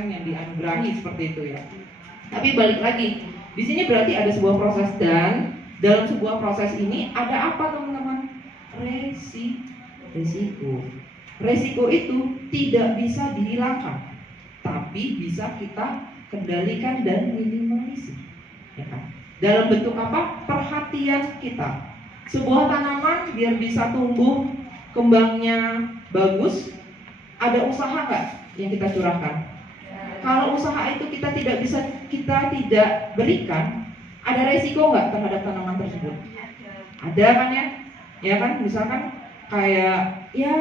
yang dianugerahi seperti itu ya. Tapi balik lagi, di sini berarti ada sebuah proses, dan dalam sebuah proses ini ada apa teman-teman? Resiko. Resiko itu tidak bisa dihilangkan, tapi bisa kita kendalikan dan minimalisir, ya kan? Dalam bentuk apa? Perhatian kita. Sebuah tanaman biar bisa tumbuh, kembangnya bagus, ada usaha nggak yang kita curahkan? Kalau usaha itu kita tidak berikan, ada resiko nggak terhadap tanaman tersebut? Ada kan ya? Ya kan, misalkan kayak ya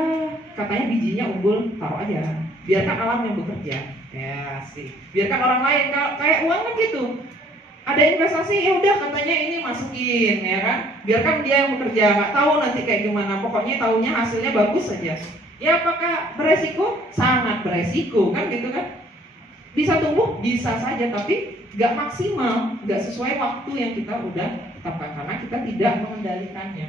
katanya bijinya unggul, taruh aja, biarkan alam yang bekerja. Ya sih, biarkan orang lain. Kayak uang kan gitu, ada investasi, ya udah katanya ini masukin, ya kan, biarkan dia yang bekerja, nggak tahu nanti kayak gimana, pokoknya tahunya hasilnya bagus saja. Ya apakah beresiko? Sangat beresiko kan gitu kan. Bisa tumbuh? Bisa saja, tapi nggak maksimal, nggak sesuai waktu yang kita udah tetapkan karena kita tidak mengendalikannya.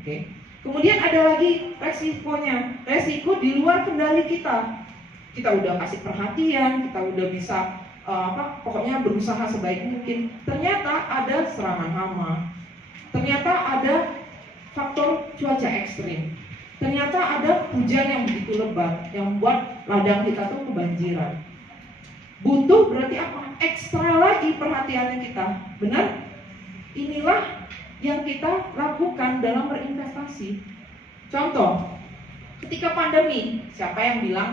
Oke. Kemudian ada lagi resikonya, resiko di luar kendali kita. Kita udah kasih perhatian, kita udah bisa pokoknya berusaha sebaik mungkin. Ternyata ada serangan hama, ternyata ada faktor cuaca ekstrim, ternyata ada hujan yang begitu lebat yang membuat ladang kita tuh kebanjiran. Butuh berarti apa? Ekstra lagi perhatiannya kita. Benar? Inilah yang kita lakukan dalam berinvestasi. Contoh, ketika pandemi, siapa yang bilang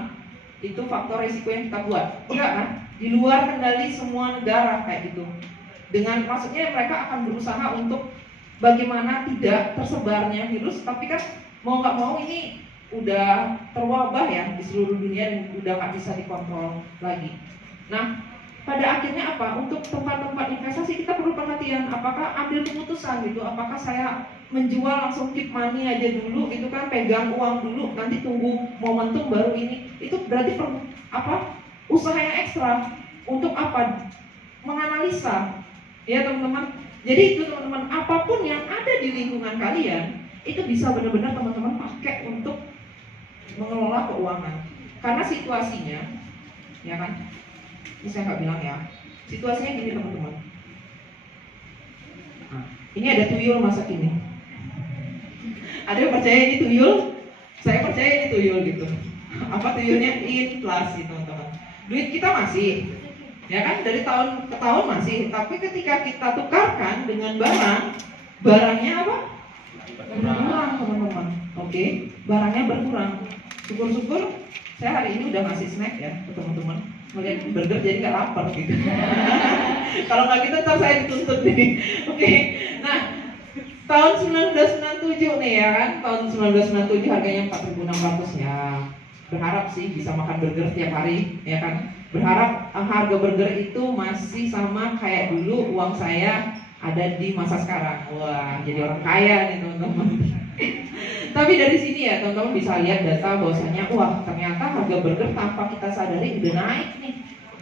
itu faktor risiko yang kita buat? Enggak kan? Di luar kendali semua negara kayak gitu. Dengan maksudnya mereka akan berusaha untuk bagaimana tidak tersebarnya virus, tapi kan mau nggak mau ini udah terwabah ya di seluruh dunia dan udah nggak bisa dikontrol lagi. Nah, pada akhirnya apa? Untuk tempat-tempat investasi kita perlu perhatian. Apakah ambil keputusan gitu? Apakah saya menjual langsung keep money aja dulu gitu kan? Pegang uang dulu, nanti tunggu momentum baru ini. Itu berarti perlu apa? Usaha yang ekstra. Untuk apa? Menganalisa. Ya teman-teman. Jadi itu teman-teman, apapun yang ada di lingkungan kalian itu bisa benar-benar teman-teman pakai untuk mengelola keuangan. Karena situasinya, ya kan? Ini saya nggak bilang ya. Situasinya gini teman-teman. Nah, ini ada tuyul masa kini. Ada yang percaya ini tuyul? Saya percaya ini tuyul gitu. Apa tuyulnya? Inflasi teman-teman. Duit kita masih, ya kan, dari tahun ke tahun masih. Tapi ketika kita tukarkan dengan barangnya apa? Berkurang teman-teman. Oke, barangnya berkurang. Syukur-syukur saya hari ini udah ngasih snack ya ke teman-teman. Melihat burger jadi nggak lapar gitu. Kalau nggak gitu ntar saya dituntut nih. Oke. Nah, tahun 1997 nih ya kan, tahun 1997 harganya 4.600 ya. Berharap sih bisa makan burger tiap hari, ya kan. Berharap harga burger itu masih sama kayak dulu uang saya ada di masa sekarang. Wah, jadi orang kaya nih teman-teman. Tapi dari sini ya teman-teman bisa lihat data bahwasanya wah ternyata harga burger tanpa kita sadari udah naik nih.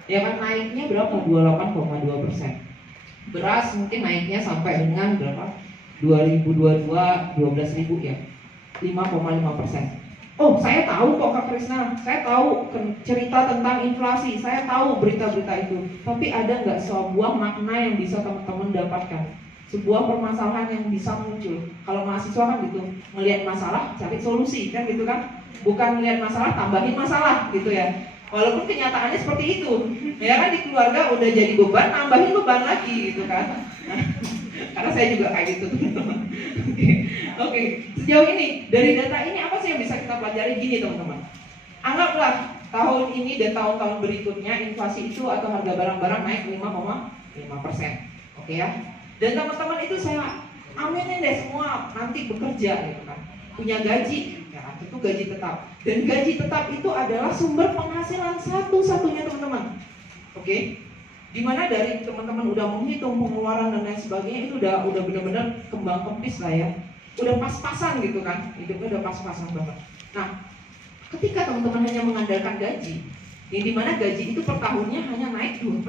Ya kan, naiknya berapa? 28,2%. Beras mungkin naiknya sampai dengan berapa? 2022 12.000 ya. 5,5%. Oh, saya tahu kok Kak Krisna, saya tahu cerita tentang inflasi, saya tahu berita-berita itu. Tapi ada nggak sebuah makna yang bisa teman-teman dapatkan? Sebuah permasalahan yang bisa muncul. Kalau mahasiswa kan gitu, melihat masalah cari solusi kan gitu kan, bukan melihat masalah tambahin masalah gitu ya. Walaupun kenyataannya seperti itu, ya kan, di keluarga udah jadi beban, tambahin beban lagi gitu kan. Karena saya juga kayak gitu teman-teman. Oke. Sejauh ini dari data ini apa sih yang bisa kita pelajari? Gini teman-teman, anggaplah tahun ini dan tahun-tahun berikutnya inflasi itu atau harga barang-barang naik 5,5%. Oke ya. Dan teman-teman itu saya aminin deh semua nanti bekerja gitu kan, punya gaji, ya kan, itu gaji tetap. Dan gaji tetap itu adalah sumber penghasilan satu-satunya teman-teman. Oke, dimana dari teman-teman udah menghitung pengeluaran dan lain sebagainya itu udah benar-benar kembang kempis lah ya, udah pas-pasan gitu kan, hidupnya udah pas-pasan banget. Nah, ketika teman-teman hanya mengandalkan gaji, yang dimana gaji itu per tahunnya hanya naik 2%,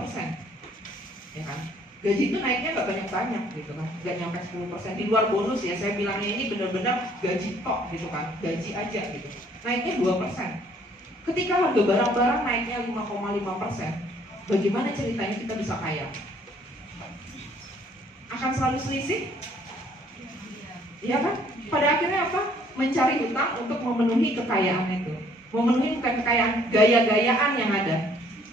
ya kan? Gaji itu naiknya nggak banyak-banyak gitu kan, nggak nyampe 10%, di luar bonus ya, saya bilangnya ini benar-benar gaji tok gitu kan, gaji aja gitu, naiknya 2%. Ketika harga barang-barang naiknya 5,5%, bagaimana ceritanya kita bisa kaya? Akan selalu selisih? Iya kan? Pada akhirnya apa? Mencari hutang untuk memenuhi kekayaan itu. Memenuhi bukan kekayaan, gaya-gayaan yang ada.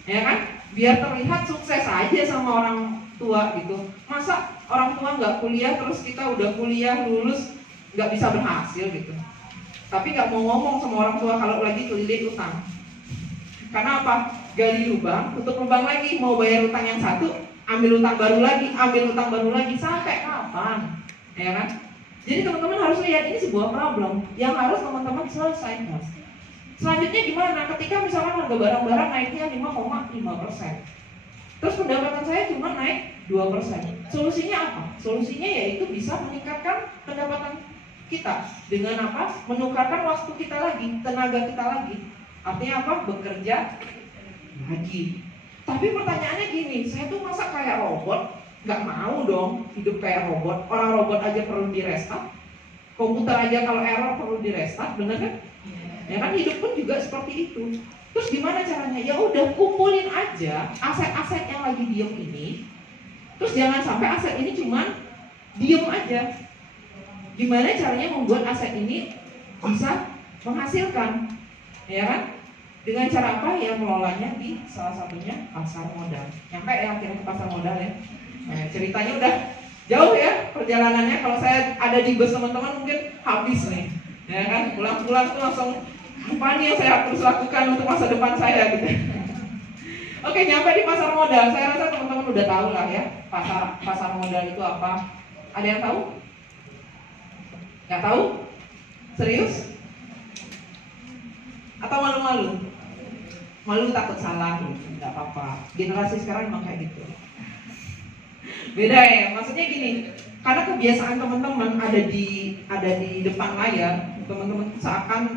Ya kan? Biar terlihat sukses aja sama orang tua gitu. Masa orang tua nggak kuliah terus kita udah kuliah lulus nggak bisa berhasil gitu. Tapi nggak mau ngomong sama orang tua kalau lagi kelilit utang. Karena apa? Gali lubang, tutup lubang lagi, mau bayar utang yang satu, ambil utang baru lagi, sampai kapan? Ya kan? Jadi teman-teman harus lihat ini sebuah problem yang harus teman-teman selesaikan. Selanjutnya gimana? Ketika misalkan harga barang-barang naiknya 5,5%, terus pendapatan saya cuma naik 2%. Solusinya apa? Solusinya yaitu bisa meningkatkan pendapatan kita dengan apa? Menukarkan waktu kita lagi, tenaga kita lagi. Artinya apa? Bekerja lagi. Tapi pertanyaannya gini, saya tuh masa kayak robot? Gak mau dong hidup kayak robot. Orang robot aja perlu di restart. Komputer aja kalau error perlu di restart, bener kan? Ya kan, hidup pun juga seperti itu. Terus gimana caranya? Ya udah, kumpulin aja aset-aset yang lagi diem ini. Terus jangan sampai aset ini cuma diem aja. Gimana caranya membuat aset ini bisa menghasilkan? Ya kan? Dengan cara apa? Ya melolanya di salah satunya pasar modal. Nyampe ya akhirnya ke pasar modal ya. Nah, ceritanya udah jauh ya perjalanannya. Kalau saya ada di bus teman-teman mungkin habis nih. Ya kan? Pulang-pulang tuh langsung apa nih yang saya harus lakukan untuk masa depan saya gitu. Oke, nyampe di pasar modal. Saya rasa teman-teman udah tahu lah ya pasar modal itu apa. Ada yang tahu? Nggak tahu? Serius? Atau malu-malu? Malu takut salah, nggak apa-apa. Generasi sekarang emang kayak gitu. Beda ya, maksudnya gini. Karena kebiasaan teman-teman ada di depan layar, teman-teman seakan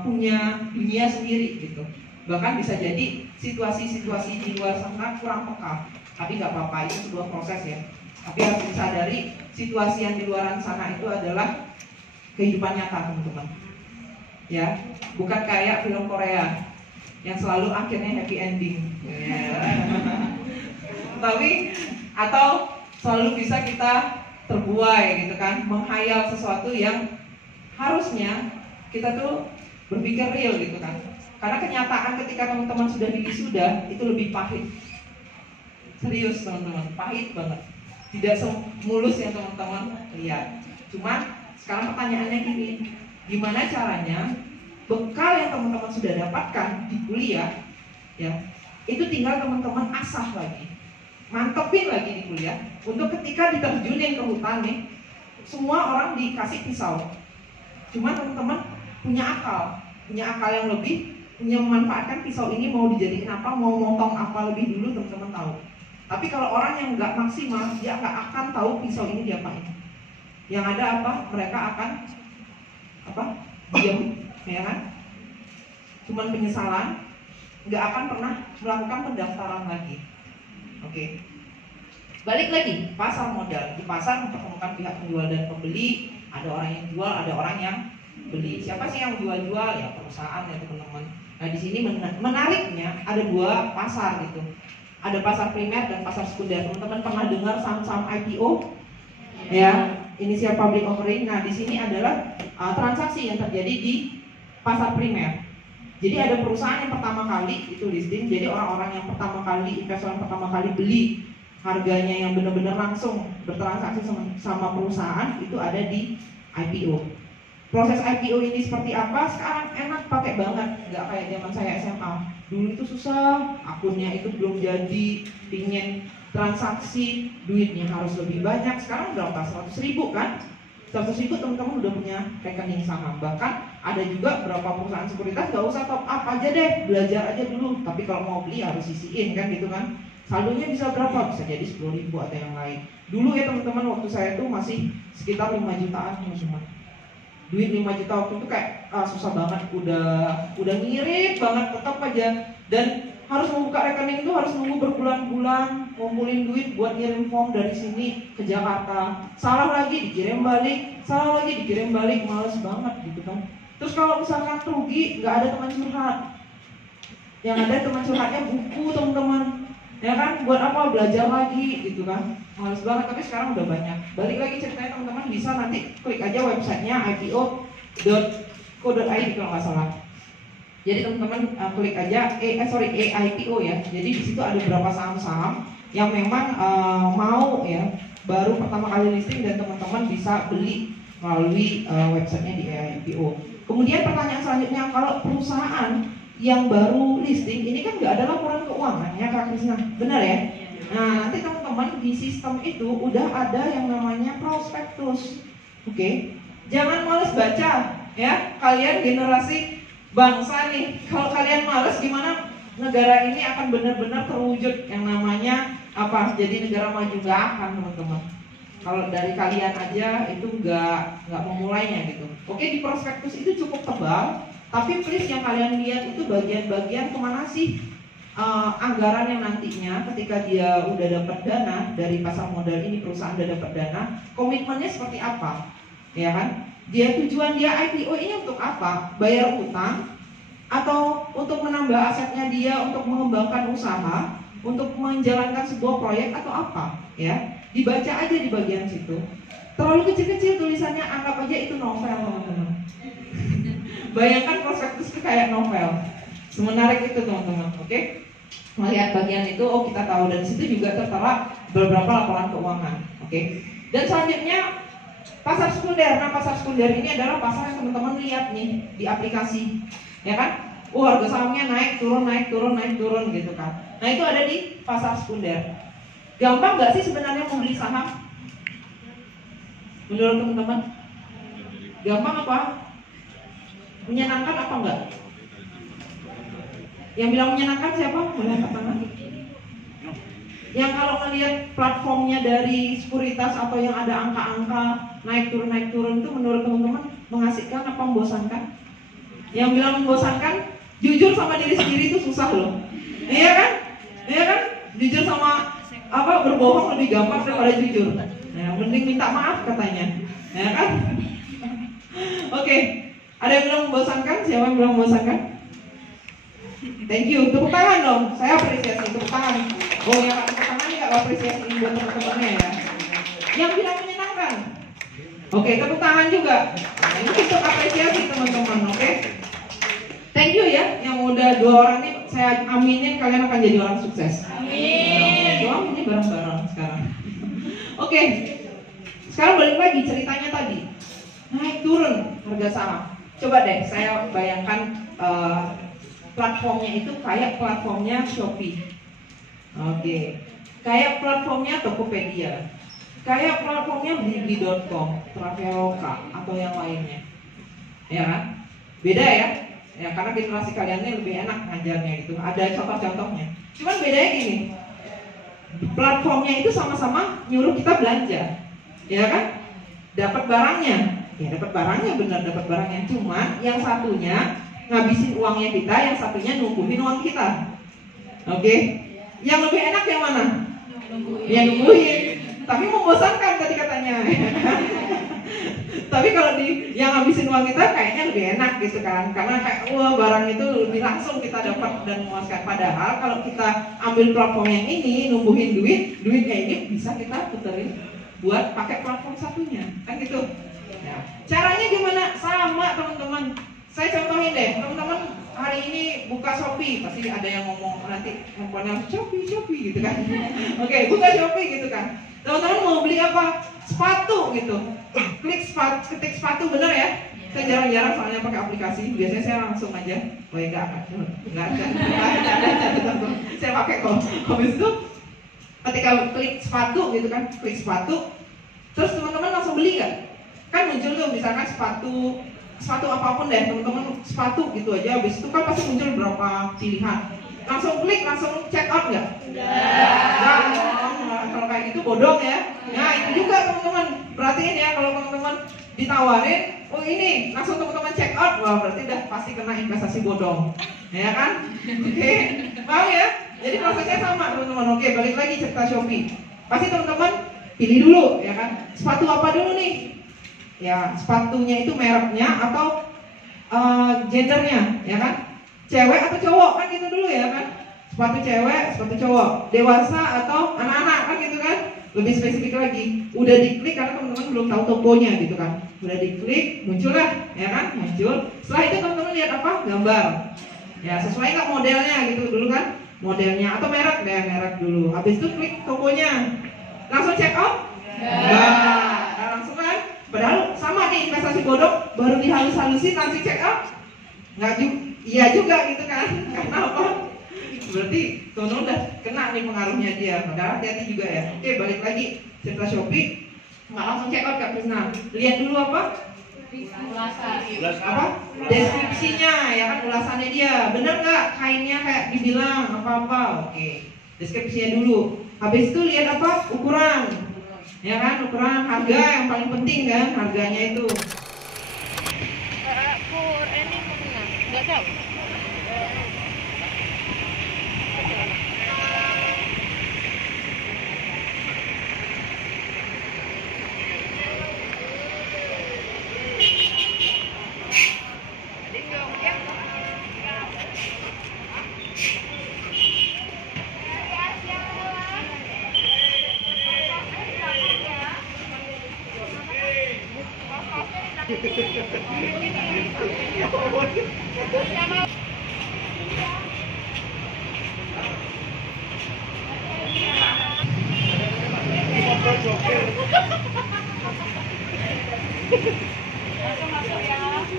punya dunia sendiri gitu. Bahkan bisa jadi situasi-situasi di luar sana kurang peka. Tapi nggak apa-apa, itu sebuah proses ya. Tapi harus disadari situasi yang di luar sana itu adalah kehidupan nyata teman-teman. Ya, bukan kayak film Korea yang selalu akhirnya happy ending. Ya. Tapi atau selalu bisa kita terbuai gitu kan, menghayal sesuatu yang harusnya kita tuh berpikir real gitu kan. Karena kenyataan ketika teman-teman sudah di wisuda itu lebih pahit. Serius teman-teman, pahit banget. Tidak semulus yang teman-teman lihat. Cuman sekarang pertanyaannya gini, gimana caranya bekal yang teman-teman sudah dapatkan di kuliah ya, itu tinggal teman-teman asah lagi, mantepin lagi di kuliah untuk ketika diterjunin ke hutan nih, semua orang dikasih pisau. Cuma teman-teman punya akal yang lebih, punya memanfaatkan pisau ini mau dijadiin apa, mau motong apa lebih dulu teman-teman tahu. Tapi kalau orang yang nggak maksimal, dia nggak akan tahu pisau ini diapain. Yang ada apa? Mereka akan apa? Diam, ya kan? Cuman penyesalan, nggak akan pernah melakukan pendaftaran lagi. Oke. Balik lagi, pasar modal. Di pasar mempertemukan pihak penjual dan pembeli. Ada orang yang jual, ada orang yang beli. Siapa sih yang jual-jual? Ya perusahaan ya teman-teman. Nah di sini menariknya ada dua pasar gitu. Ada pasar primer dan pasar sekunder. Teman-teman pernah dengar saham-saham IPO? Ya, initial public offering. Nah di sini adalah transaksi yang terjadi di pasar primer. Jadi ada perusahaan yang pertama kali itu listing. Jadi orang-orang yang pertama kali, investor yang pertama kali beli, harganya yang benar-benar langsung bertransaksi sama perusahaan itu ada di IPO. Proses IPO ini seperti apa? Sekarang enak, pakai banget, nggak kayak zaman saya SMA. Dulu itu susah, akunnya itu belum jadi, ingin transaksi, duitnya harus lebih banyak. Sekarang berapa? 100.000 kan? 100.000 teman-teman udah punya rekening saham. Bahkan ada juga beberapa perusahaan sekuritas nggak usah top up aja deh, belajar aja dulu. Tapi kalau mau beli harus sisiin kan gitu kan. Saldonya bisa berapa? Bisa jadi 10.000 atau yang lain. Dulu ya teman-teman, waktu saya tuh masih sekitar 5 jutaan teman-teman. Duit 5 juta waktu itu kayak susah banget, udah ngirit banget, tetap aja. Dan harus membuka rekening itu harus nunggu berbulan-bulan, ngumpulin duit buat ngirim form dari sini ke Jakarta. Salah lagi dikirim balik, salah lagi dikirim balik, males banget gitu kan. Terus kalau misalkan rugi, nggak ada teman curhat. Yang ada teman curhatnya buku teman-teman, ya kan? Buat apa belajar lagi gitu kan? Males banget, tapi sekarang udah banyak. Balik lagi ceritanya teman-teman bisa nanti klik aja websitenya ipo.co.id kalau nggak salah. Jadi teman-teman klik aja AIPO ya. Jadi di situ ada beberapa saham-saham yang memang mau ya baru pertama kali listing dan teman-teman bisa beli melalui websitenya di AIPO. Kemudian pertanyaan selanjutnya, kalau perusahaan yang baru listing ini kan nggak ada laporan keuangan ya Kak Krisna, benar ya? Nah nanti teman-teman di sistem itu udah ada yang namanya prospektus, oke? Jangan males baca ya, kalian generasi bangsa nih. Kalau kalian males gimana negara ini akan benar-benar terwujud yang namanya apa? Jadi negara maju nggak akan teman-teman. Kalau dari kalian aja itu nggak memulainya gitu. Oke, di prospektus itu cukup tebal, tapi please yang kalian lihat itu bagian-bagian kemana sih anggaran yang nantinya ketika dia udah dapat dana dari pasar modal ini, perusahaan udah dapat dana, komitmennya seperti apa, ya kan? Tujuan dia IPO ini untuk apa? Bayar utang atau untuk menambah asetnya dia untuk mengembangkan usaha, untuk menjalankan sebuah proyek atau apa? Ya, dibaca aja di bagian situ. Terlalu kecil-kecil tulisannya, anggap aja itu novel teman-teman. Bayangkan prospektus itu kayak novel. Semenarik itu teman-teman, oke? Melihat bagian itu, oh kita tahu, dan situ juga tertera beberapa laporan keuangan, oke? Dan selanjutnya pasar sekunder. Nah pasar sekunder ini adalah pasar yang teman-teman lihat nih di aplikasi, ya kan? Harga sahamnya naik turun gitu kan. Nah itu ada di pasar sekunder. Gampang nggak sih sebenarnya membeli saham? Menurut teman-teman? Gampang apa? Menyenangkan apa enggak? Yang bilang menyenangkan siapa? Boleh angkat tangan. Yang kalau melihat platformnya dari sekuritas atau yang ada angka-angka naik turun itu menurut teman-teman mengasihkan apa membosankan? Yang bilang membosankan, jujur sama diri sendiri itu susah loh. Iya kan? Iya kan? Jujur sama berbohong lebih gampang daripada jujur. Nah, mending minta maaf katanya. Ya kan? Oke. Ada yang bilang membosankan? Siapa yang bilang membosankan? Thank you. Tepuk tangan dong. Saya apresiasi. Tepuk tangan. Oh ya, tepuk tangan nggak apresiasi buat teman-temannya ya. Yang bilang menyenangkan. Oke, tepuk tangan juga. Nah, ini untuk apresiasi teman-teman. Oke. Thank you ya. Yang udah 2 orang ini saya aminin kalian akan jadi orang sukses. Amin. Doang ini bareng-bareng sekarang. Oke. Sekarang balik lagi ceritanya tadi. Naik turun harga saham. Coba deh saya bayangkan platformnya itu kayak platformnya Shopee. Oke. Kayak platformnya Tokopedia. Kayak platformnya Blibli.com, Traveloka atau yang lainnya. Ya kan? Beda ya? Ya karena generasi kalian ini lebih enak ngajarnya gitu. Ada contoh-contohnya. Cuman bedanya gini. Platformnya itu sama-sama nyuruh kita belanja. Ya kan? Dapat barangnya. Ya dapat barangnya, benar dapat barangnya. Cuma yang satunya ngabisin uangnya kita, yang satunya nungguin uang kita. Oke? Yang lebih enak yang mana? Yang nungguin. Tapi membosankan tadi katanya. Tapi kalau yang ngabisin uang kita kayaknya lebih enak gitu kan. Karena kayak barang itu lebih langsung kita dapat dan memuaskan. Padahal kalau kita ambil platform yang ini, nungguin duitnya ini bisa kita puterin buat pakai platform satunya. Kan gitu. Ya. Caranya gimana? Sama teman-teman. Saya contohin deh, teman-teman hari ini buka Shopee, pasti ada yang ngomong nanti handphonenya Shopee gitu kan. Oke, buka Shopee gitu kan. Teman-teman mau beli apa? Sepatu gitu. Ketik sepatu, bener ya? Saya jarang-jarang soalnya pakai aplikasi. Biasanya saya langsung aja. Oh ya nggak ada. Saya pakai kok. Habis itu ketika klik sepatu gitu kan, klik sepatu, terus teman-teman langsung beli nggak? Kan muncul tuh misalkan sepatu apapun deh teman-teman, sepatu gitu aja. Habis itu kan pasti muncul berapa pilihan. Langsung klik, langsung check out nggak? Enggak. Kalau kayak gitu bodong ya. Nah itu juga teman-teman, perhatiin ya kalau teman-teman ditawarin, oh ini langsung teman-teman check out, wah berarti udah pasti kena investasi bodong, ya kan? Oke, paham ya? Jadi prosesnya sama teman-teman. Oke, balik lagi cerita Shopee. Pasti teman-teman pilih dulu, ya kan? Sepatu apa dulu nih? Ya sepatunya itu mereknya atau gendernya, ya kan? cewek atau cowok kan gitu dulu ya kan. Sepatu cewek, sepatu cowok, dewasa atau anak-anak kan gitu kan. Lebih spesifik lagi, udah diklik karena teman-teman belum tahu tokonya gitu kan. Udah diklik, muncul lah ya kan, muncul. Setelah itu teman-teman lihat apa? Gambar. Ya sesuai nggak modelnya gitu dulu kan, modelnya atau merek deh, merek dulu. Habis itu klik tokonya, langsung check out. Nah, langsung kan. Padahal sama nih investasi bodong, baru dihalus-halusin langsung check out. Nggak juga, iya juga gitu kan. Karena apa? Berarti teman-teman udah kena nih pengaruhnya dia. Padahal hati-hati juga ya. Oke, balik lagi cerita Shopee. Nggak langsung check out Kak Krisna. Lihat dulu apa? Ulasan. Apa? Deskripsinya ya kan, ulasannya dia. Bener nggak kainnya kayak dibilang apa-apa? Oke. Deskripsinya dulu. Habis itu lihat apa? Ukuran. Ya kan, ukuran, harga yang paling penting kan, harganya itu. Ini mana? Nggak tahu.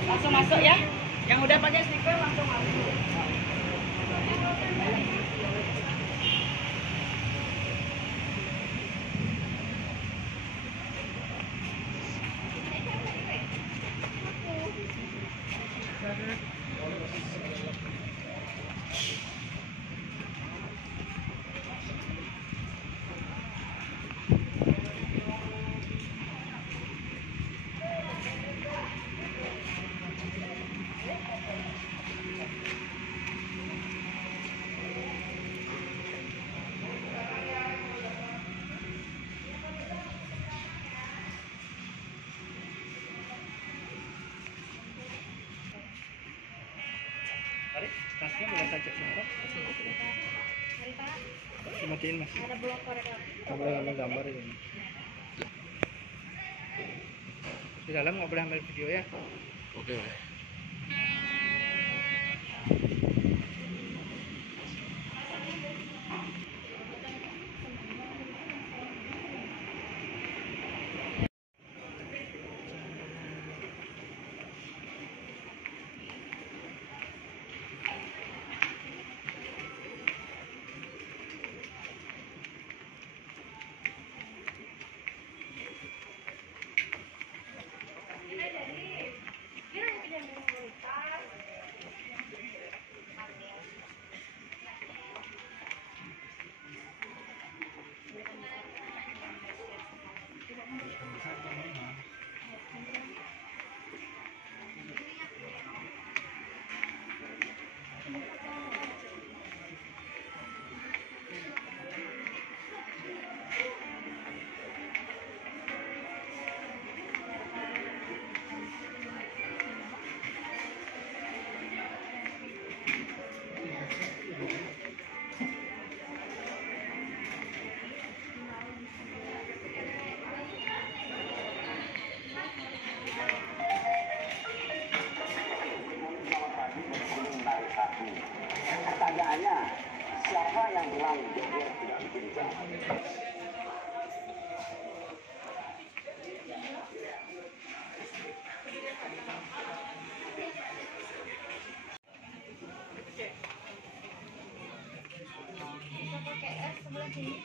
Langsung masuk ya. Yang udah pakai stiker langsung masuk. Mari, tasnya boleh tancap semua. Dimatiin mas. Nggak boleh ambil gambar ini. Di dalam nggak boleh ambil video ya. Oke. Pertanyaannya, siapa yang bilang dia tidak bikin jam? Bisa pakai es sebelah sini.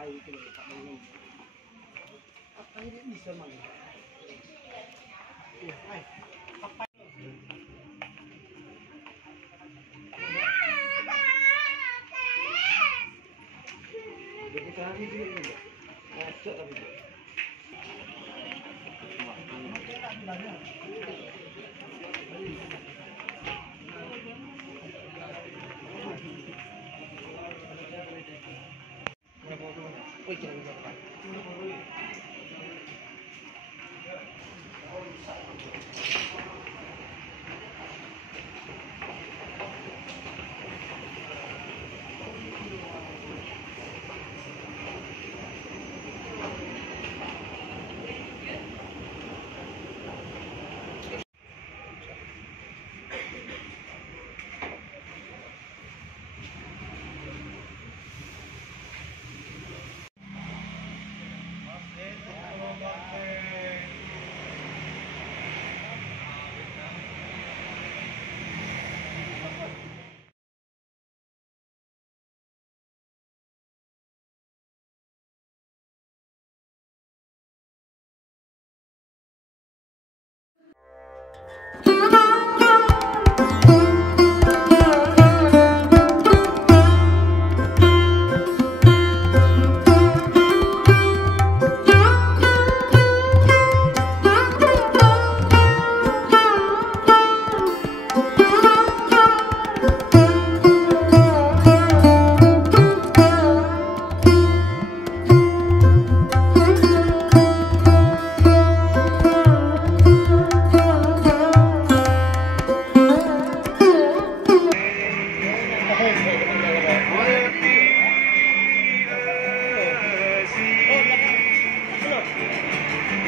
papai itu loh, Pak Manu. Papai ini bisa mana? Iya, hai. Papai. Jadi kali ini, masuk tapi.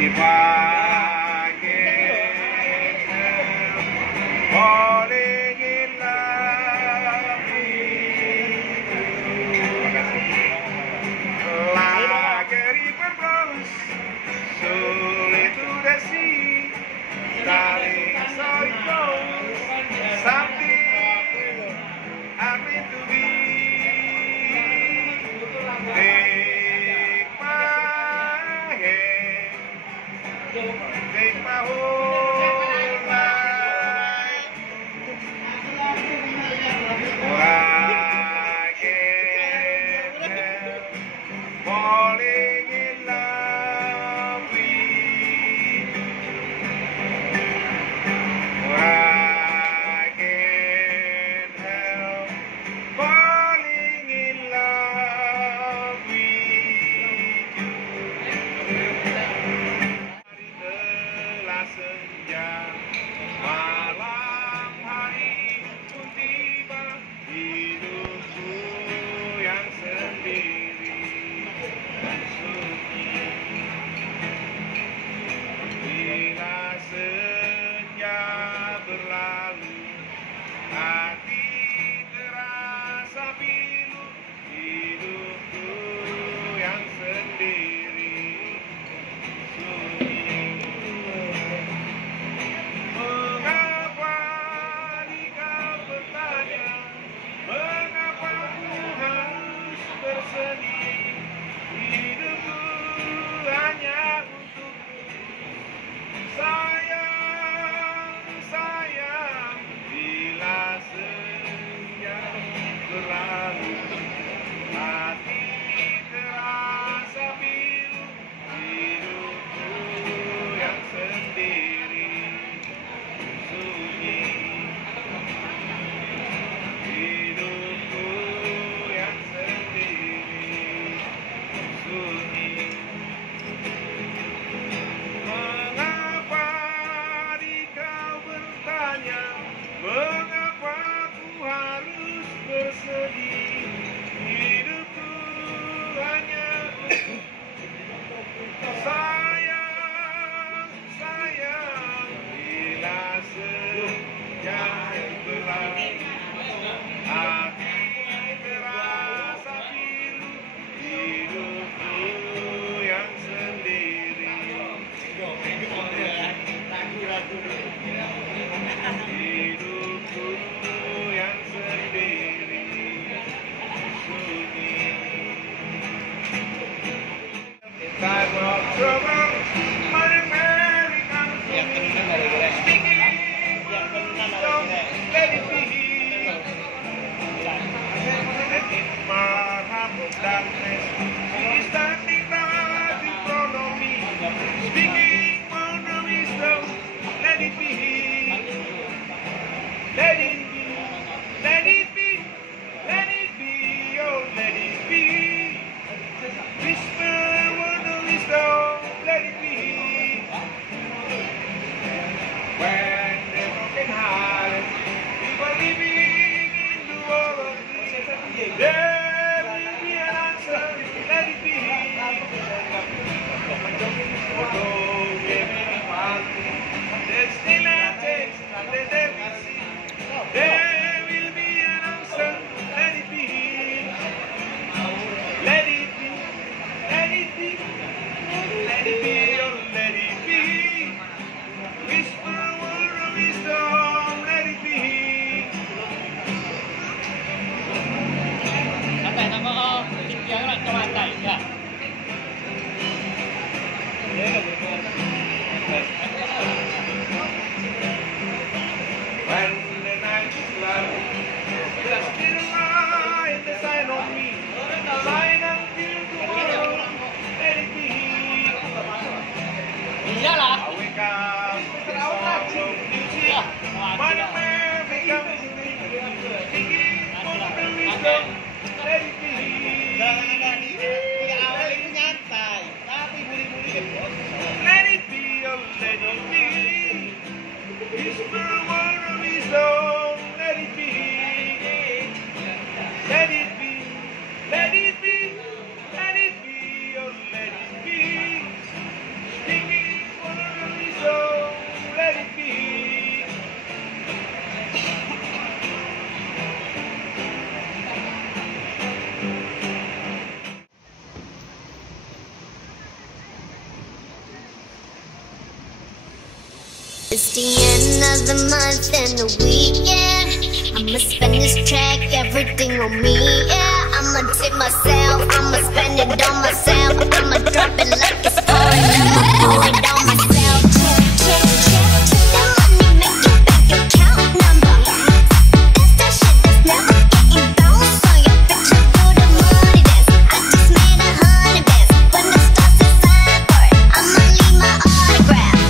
If I get falling in love with you, like a river flows slowly to the sea, darling, so it goes. Something I'm meant to be. Take my hand. Take my whole life, for I can't help falling in love with you. For I can't help falling in love with you. Telah senja, malam hari pun tiba, hidupku yang sendiri. dong, let it be. Let it be, oh let it be. Whisper one of his own, let it be. Let it be, let it be, let it be, oh let it be. Singing one of his own, let it be. It's the end of the month and the weekend. I'ma spend this track, everything on me, yeah. I'ma tip myself, I'ma spend it on myself. I'ma drop it like it's pouring, I'ma pour it on myself. Check, check, check, the money make your bank account number. That's the shit that's never getting bounced on your picture. Do the money dance, I just made 100 bands. When the stars decide for it, I'ma leave my autograph.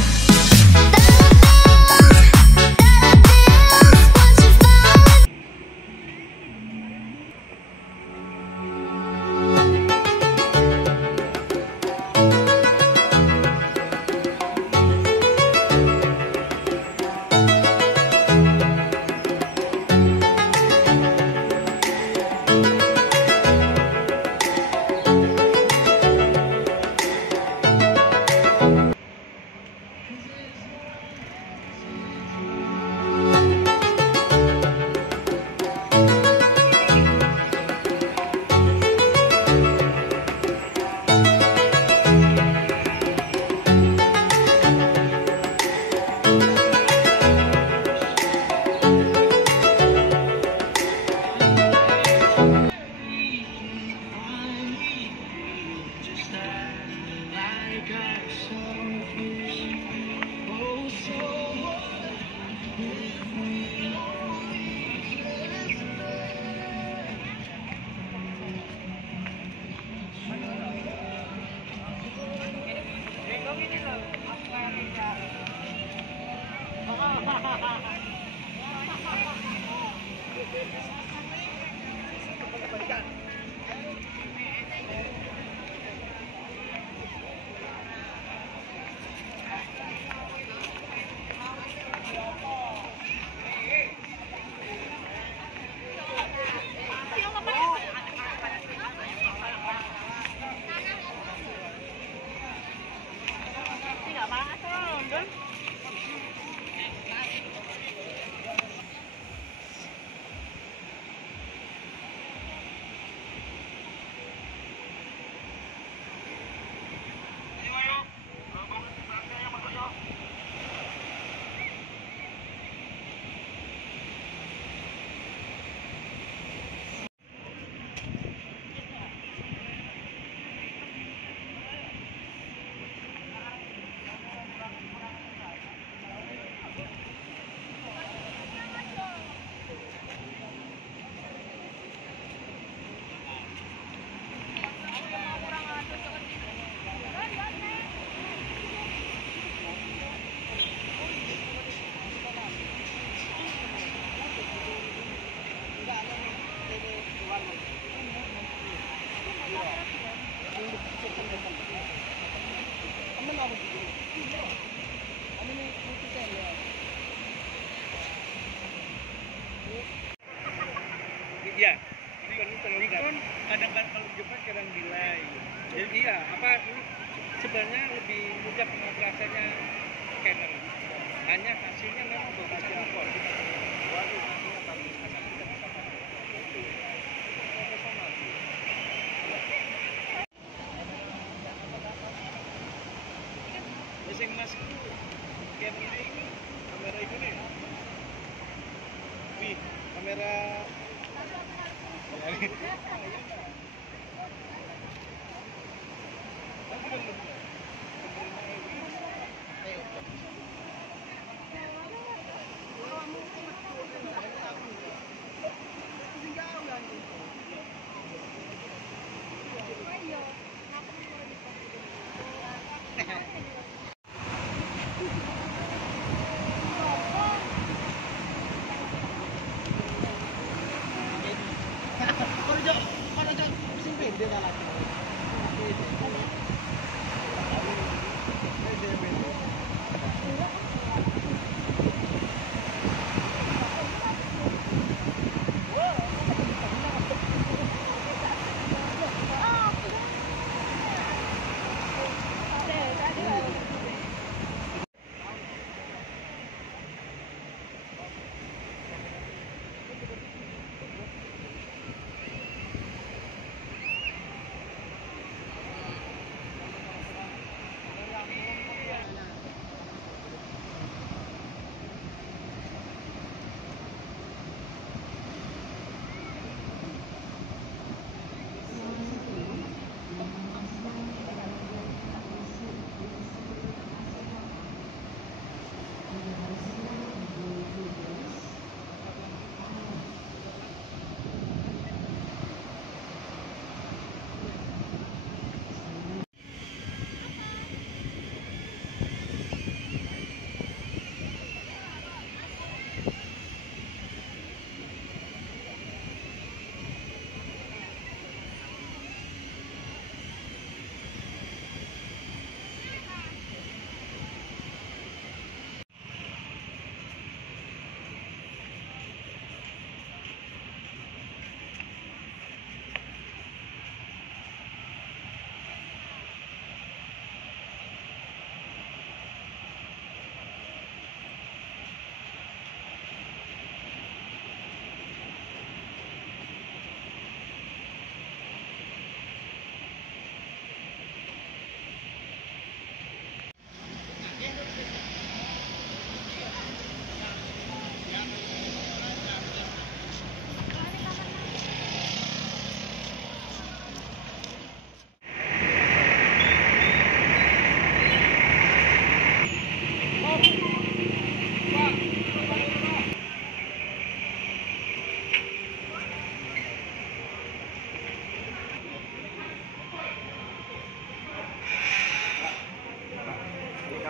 Iya, ini kan kadang kalau cepat kadang delay. Jadi iya, sebenarnya lebih mudah pengoperasiannya scanner. Hanya hasilnya memang berbeda impor. Waduh, hasilnya bagus. Asal kita bisa pakai. Profesional. Mesin mas itu scanner ini, kamera ini nih. Wih, kamera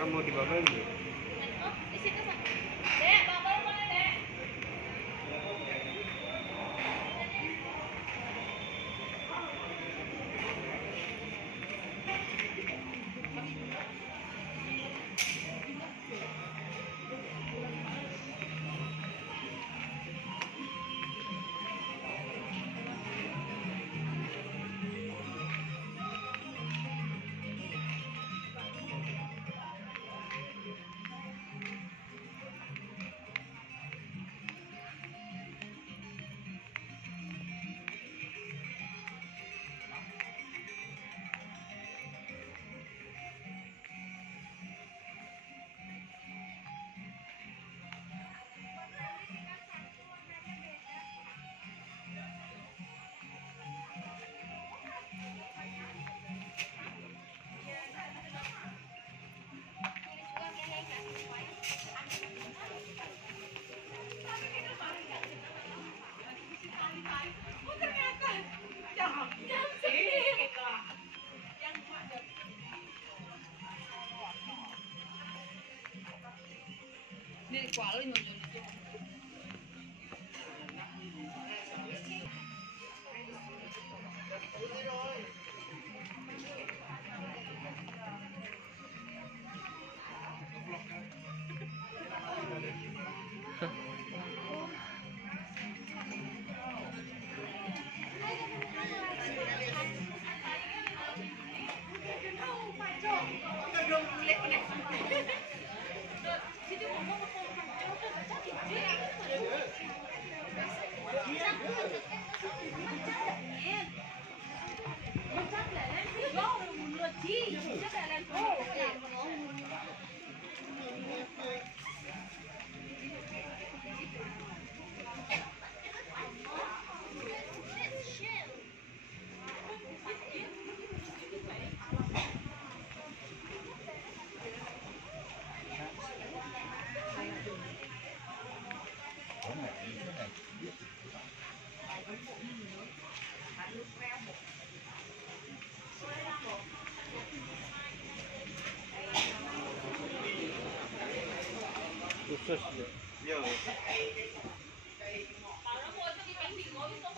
Sekarang mau dibawa ini. Oh, di situ Pak. Dek, botol mana, Dek? Ini kualo nyonya. Khusus ya. Kalau mau itu dipending, mau itu